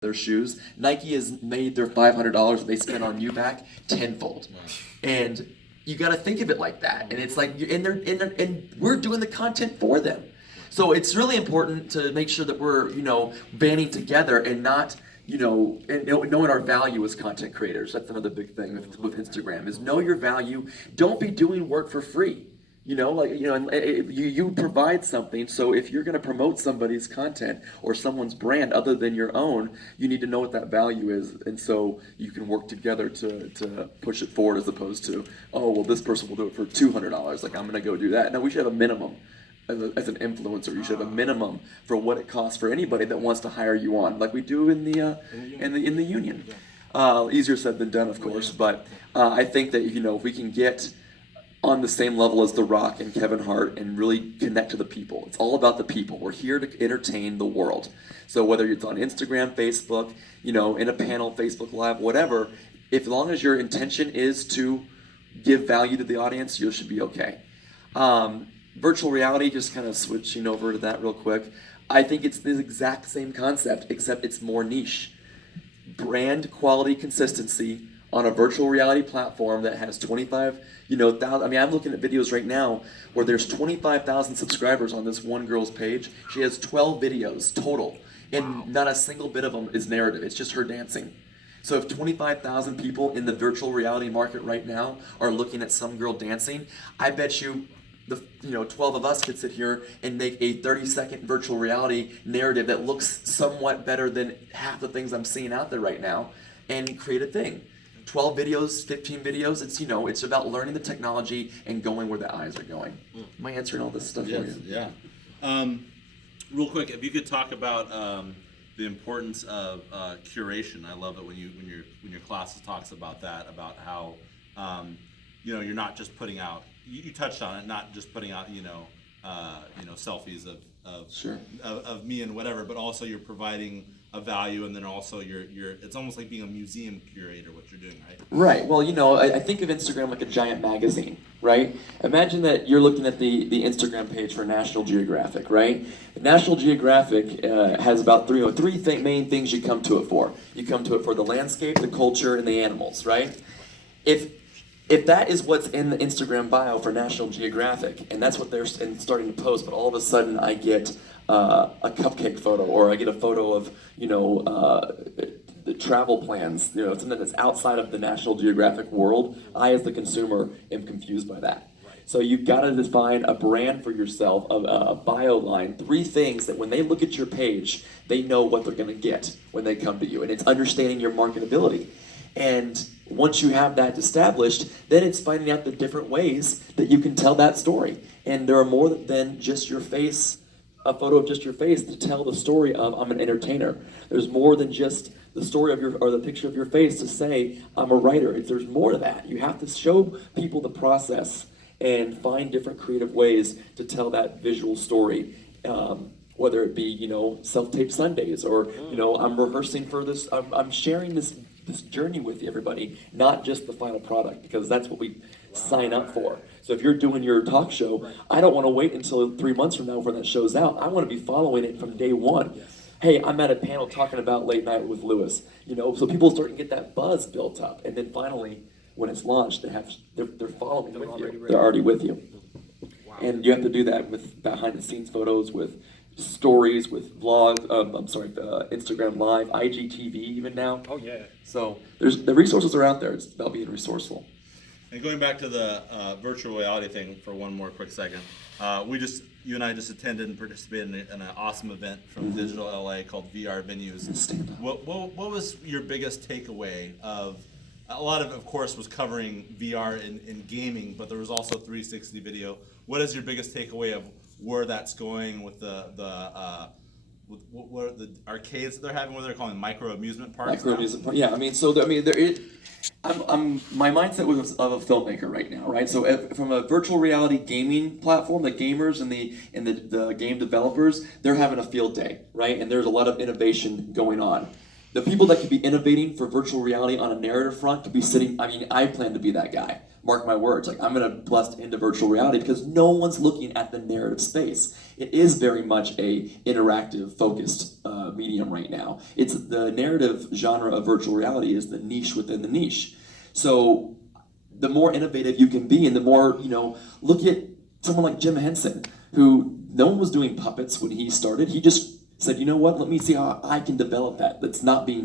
their shoes. Nike has made their $500 that they spent on you back tenfold. And you got to think of it like that. And it's like, and we're doing the content for them. So it's really important to make sure that we're, banding together and not, and knowing our value as content creators. That's another big thing with Instagram is know your value. Don't be doing work for free. You provide something. So if you're going to promote somebody's content or someone's brand other than your own, you need to know what that value is, and so you can work together to push it forward as opposed to, oh well, this person will do it for $200. Like I'm going to go do that. No, we should have a minimum. As an influencer, you should have a minimum for what it costs for anybody that wants to hire you on, like we do in the union. Easier said than done, of course, but I think that if we can get on the same level as The Rock and Kevin Hart and really connect to the people. It's all about the people. We're here to entertain the world. So whether it's on Instagram, Facebook, in a panel, Facebook Live, whatever, as long as your intention is to give value to the audience, you should be okay. Virtual reality, just kind of switching over to that real quick, I think it's the exact same concept, except it's more niche. Brand quality consistency on a virtual reality platform that has 25,000. I'm looking at videos right now where there's 25,000 subscribers on this one girl's page. She has 12 videos total, and not a single bit of them is narrative. It's just her dancing. So if 25,000 people in the virtual reality market right now are looking at some girl dancing, I bet you 12 of us could sit here and make a 30-second virtual reality narrative that looks somewhat better than half the things I'm seeing out there right now, and create a thing. 12 videos, 15 videos, it's about learning the technology and going where the eyes are going. Am I answering all this stuff for you? Yeah. Real quick, if you could talk about the importance of curation. I love it when your class talks about that, about how you're not just putting out. You touched on it, not just putting out selfies of me and whatever, but also you're providing a value, and then also you're it's almost like being a museum curator, what you're doing, right? Right. Well, I think of Instagram like a giant magazine, right? Imagine that you're looking at the Instagram page for National Geographic, right? National Geographic has about three main things you come to it for. You come to it for the landscape, the culture, and the animals, right? If that is what's in the Instagram bio for National Geographic, and that's what they're starting to post, but all of a sudden I get a cupcake photo, or I get a photo of, the travel plans, something that's outside of the National Geographic world, I as the consumer am confused by that. So you've got to define a brand for yourself, a bio line, 3 things that when they look at your page, they know what they're going to get when they come to you, and it's understanding your marketability. And once you have that established, then it's finding out the different ways that you can tell that story. And there are more than just your face, a photo of just your face to tell the story of I'm an entertainer. There's more than just the story of or the picture of your face to say I'm a writer. There's more to that. You have to show people the process and find different creative ways to tell that visual story. Whether it be, self-tape Sundays, or, I'm rehearsing for this, I'm sharing this journey with everybody, not just the final product, because that's what we sign up for. So if you're doing your talk show, I don't want to wait until 3 months from now when that show's out. I want to be following it from day one. Hey, I'm at a panel talking about Late Night with Lewis, so people start to get that buzz built up, and then finally, when it's launched, they're following with you. They're already with you. And you have to do that with behind-the-scenes photos, with stories, with vlogs, Instagram Live, IGTV even now. Oh yeah. So the resources are out there. It's about being resourceful. And going back to the virtual reality thing for one more quick second, you and I just attended and participated in an awesome event from Digital LA called VR Venues. What was your biggest takeaway of? A lot of course, was covering VR in gaming, but there was also 360 video. What is your biggest takeaway of where that's going with what the arcades that they're having? What they're calling micro amusement parks? Micro amusement park. Yeah, my mindset was of a filmmaker right now, right? So from a virtual reality gaming platform, the gamers and the game developers, they're having a field day, right? And there's a lot of innovation going on. The people that could be innovating for virtual reality on a narrative front could be sitting, I plan to be that guy. mark my words, like I'm gonna blast into virtual reality because no one's looking at the narrative space. It is very much a interactive, focused medium right now. It's the narrative genre of virtual reality is the niche within the niche. So the more innovative you can be, and the more, look at someone like Jim Henson, who no one was doing puppets when he started. He just said, you know what, let me see how I can develop that. That's not being